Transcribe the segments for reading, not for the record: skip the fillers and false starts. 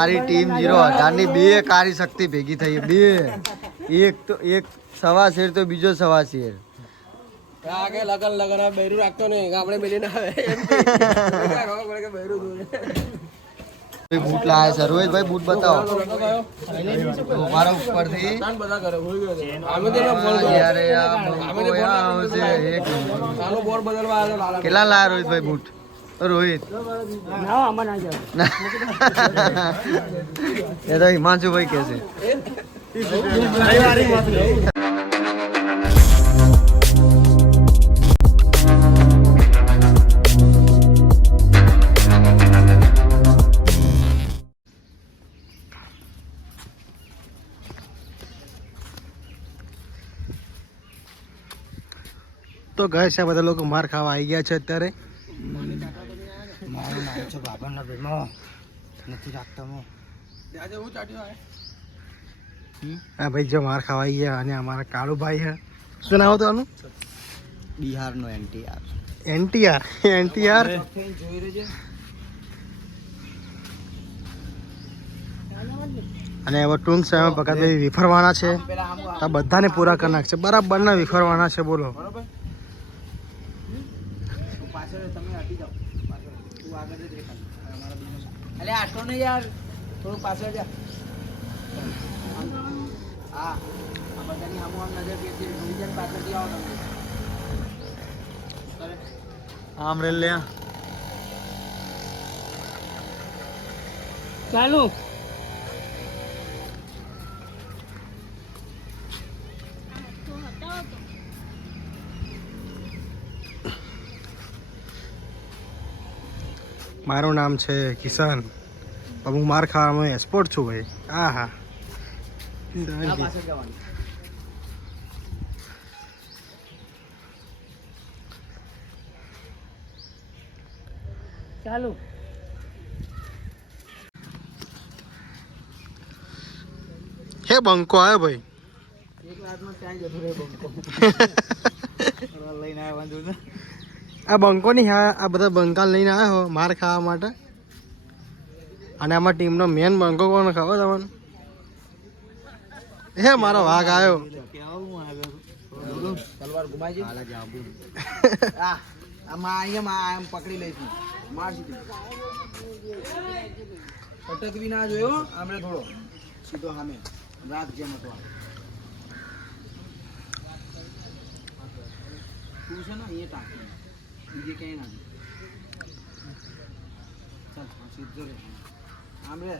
મારી ટીમ 0,000 ની બે કારી શક્તિ ભેગી થઈ બે એક તો એક સવા શેર તો બીજો સવા શેર આગે લગન લગન આ બૈરું રાખતો નહીં આપણે બેલી ના આવે બૂટ લાયા છે રોહિતભાઈ બૂટ બતાવો મારા ઉપરથી બધા કરે હોઈ ગયો અમે તો યાર ચાલો બોર્ડ બદલવા આવ્યો કેટલા લાયા રોહિતભાઈ બૂટ રોહિત ના આમાં ના જાવ એ તો હિમાંશુભાઈ કે છે તો ગાય છે બધા લોકો માર ખાવા આવી ગયા છે અત્યારે મારું નામ છે બાબાના ભાઈમાં નથી રાખતો હું હા ભાઈ જો માર ખાવા આવી ગયા અને અમારા કાળુભાઈ છે શું નામ હતું આનું બિહારનો એનટીઆર એનટીઆર એનટીઆર અને હવે ટૂંક સમયમાં ભગતભાઈ વિફરવાના છે આ બધાને પૂરા કરી નાખશે બરાબરના વિફરવાના છે બોલો અલે આટો ને યાર થોડું પાછળ જા હા આ બધાની સામુ આમ નજર ફેરથી ડિવિઝન પાછળથી આવો તમે આમ રે લે ચાલુ મારું નામ છે કિશન હું માર ખાવામાં એક્સપોર્ટ છું ભાઈ હા હા પાછળ જવાનું ચાલુ હે બંકો આવ્યો ભાઈ એક રાતમાં ક્યાં જતો રે બંકો લઈને આવવાનું ને આ બંકો ની હા આ બધા બંકાલ લઈને આવ્યા હો માર ખાવા માટે અને આમાં ટીમનો મેન બંકો કોણ ખબર તમને હે મારો વાઘ આવ્યો તલવાર ઘુમાજી આ આમાં અહીંયા આમ પકડી લઈશ માર સીધી પટકવી ના જોયો આમરે થોડો સીધો સામે રાત જેમ હતો તું છે ને અહીંયા ટાંકી બીજે ક્યાંય ના ચાલ સીધો રે આમ રે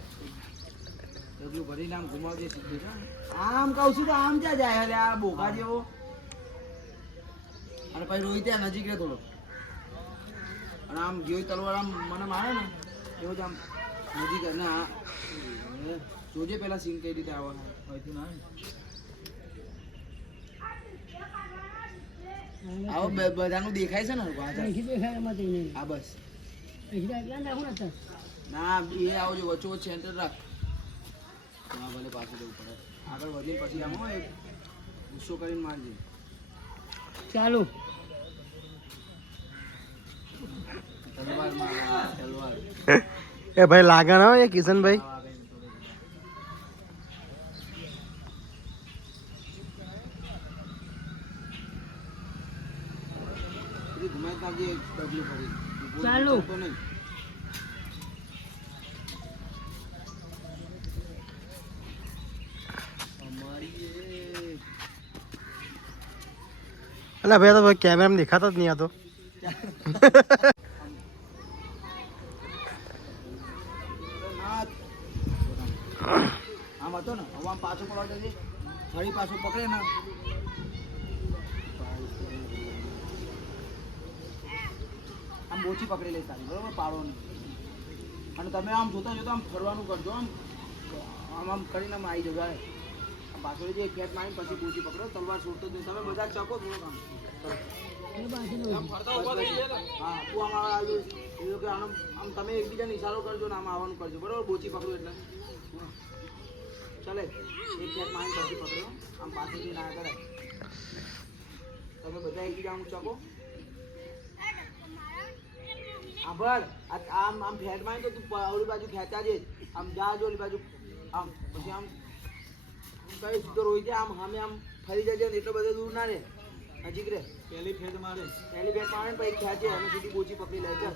એટલું ભરીને આમ ઘુમાવજે સીધું છે આમ કહું છું તો આમ ક્યાં જાય એટલે આ બોકા જેવો અને પછી રોહિત ત્યાં નજીક રે થોડો અને આમ જેવી તલવાર આમ મને મારે ને એવો જ આમ નજીક ને આ જોજે પેલા સીન કઈ રીતે આવે હવેથી ના આવો બધાનું દેખાય છે ને હા બસ ના એ આવજો વચ્ચો વચ્ચે સેન્ટર રાખ હા ભલે પાછું જવું પડે આગળ વધીને પછી આમ હોય ગુસ્સો કરીને મારજે ચાલુ તલવાર તલવાર એ ભાઈ લાગે ના હોય કિશનભાઈ ચાલુ અલા ભાઈ તો કેમેરામાં દેખાતો જ નહીં આ તો આમ હતો ને હવે આમ પાછો પડાવતો છે ફરી પાછું પકડે ને આમ બોચી પકડી લઈ તારી બરોબર પાડો નહીં અને તમે આમ જોતા જોતા આમ ફરવાનું કરજો આમ આમ આમ કરીને આમ આવી જજો આમ પાછળ જે કેટ મારી પછી બોચી પકડો તલવાર છોડતો જ તમે બધા ચાકો થોડું કામ હા તું આમ આવજો કે આમ તમે એકબીજાને ઇશારો કરજો ને આમ આવવાનું કરજો બરોબર બોચી પકડો એટલે ચાલે એક કેટ મારી પછી પકડો આમ પાછળથી ના કરાય તમે બધા એકબીજા આમ ચાકો આભળ આમ આમ ફેટ માં તો તું ઓલી બાજુ ખેંચા છે આમ જા જો ઓલી બાજુ આમ પછી આમ કઈ સીધો રોઈ જાય આમ સામે આમ ફરી જજે ને એટલો બધો દૂર ના રે નજીક રે પહેલી ફેટ મારે પછી ખેંચે અને સીધી બોચી પકડી લે છે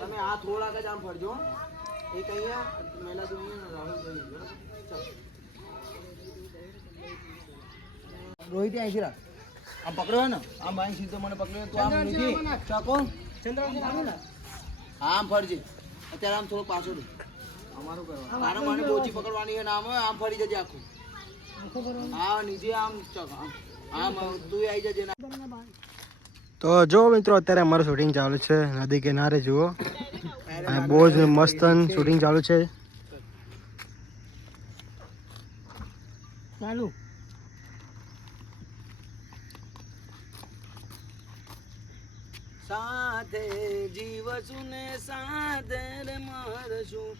તમે આ થોડાક જ આમ ફરજો એક અહીંયા મેલા દો અહીંયા રાહુલ દો બરાબર ચાલ રોહિત અહીંથી રાખ આમ પકડ્યો ને આમ અહીં સીધો મને પકડ્યો તો આમ નીચે ચાકો આમ ફરજે અત્યારે આમ થોડું પાછળ અમારું કરવાનું આને મને બોચી પકડવાની છે નામ આમ ફરી જજે આખું હા નીચે આમ ચાક આમ તું આવી જજે તો જો મિત્રો અત્યારે અમારું શૂટિંગ ચાલુ છે નદી કિનારે જુઓ અને બહુ જ મસ્ત શૂટિંગ ચાલુ છે ચાલુ સાથે જીવશું ને સાથે રે મરશું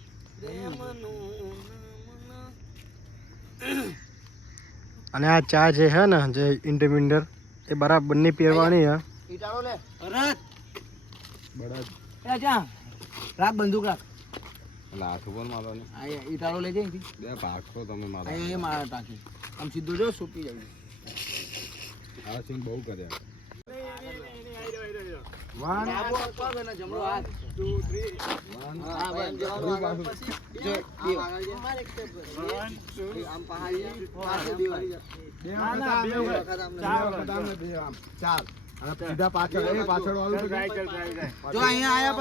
અને આ ચા જે છે ને જે ઇન્ટરમિન્ડર એ બરાબર ની પીવાની છે ઈટાળો લે ભરત બળદ એ જા રાખ બંદૂક રાખ લાઠું પણ મારો ને આ ઈટાળો લેજે અહીંથી બે ભાગશો તમે મારો એ મારા ટાંકી આમ સીધો જો સુટી જાય આ સીન બહુ કર્યા ડાબો પગ અને જમણો હાથ 2 3 હા ભાઈ જવાનું આગળ પછી જો બે માર એક સ્ટેપ 1 2 આમ પહાડી પાછો દીવારી ના ના બે વખત આમ ચાર અને સીધા પાછળ એ પાછળ વાળું જો અહીંયા આયા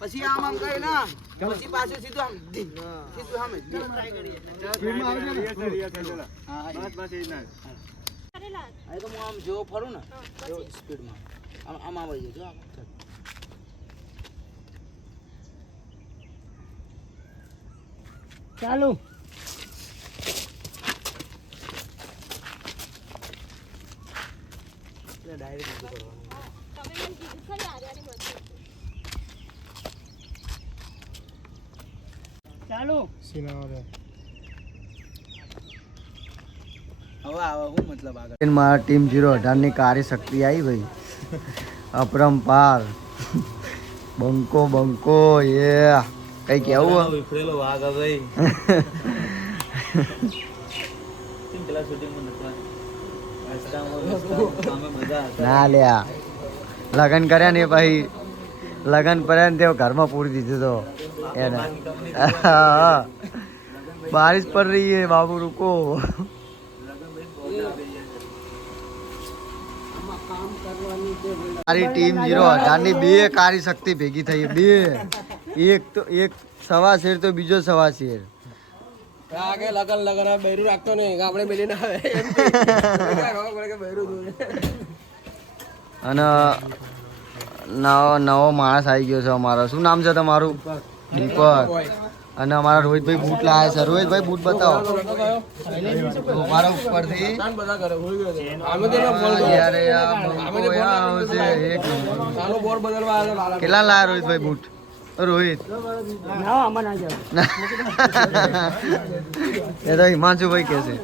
પછી આમ આમ કરી ના પછી પાછું સીધું આમ સીધું સામે ટ્રાય કરીએ સ્પીડમાં આવજો ને હા બસ એ ના આ તો હું આમ જો ફરું ને એવો સ્પીડમાં આમ આવી જજો ચાલુ ડાયરેક્ટ કરવાનું ચાલુ સિનારે હવે આવા હું મતલબ આગળ મારા ટીમ 018 ની કાર્ય શક્તિ આવી ભાઈ અપરંપાર બંકો બંકો એ કઈ કેવું વિફરેલો વાઘ ભાઈ પેલા શૂટિંગમાં ના લ્યા લગન કર્યા ને ભાઈ લગન કર્યા ને તે ઘરમાં પૂરી દીધું તો એને બારિશ પડ રહી હે બાબુ રૂકો મારી ટીમ 018 ની બે કાર્ય શક્તિ ભેગી થઈ બે એક સવા શેર તો બીજો સવા શેર આગે લગન લગન આ બૈરું રાખતો નહીં આપણે બેલી ના આવે અને નવો માણસ આવી ગયો છે અમારો શું નામ છે તમારું દીપક અને અમારા રોહિતભાઈ બૂટ લાયા છે રોહિતભાઈ બૂટ બતાવો મારા ઉપરથી કેટલા લાયા રોહિતભાઈ બૂટ રોહિત એ તો હિમાંશુભાઈ કે છે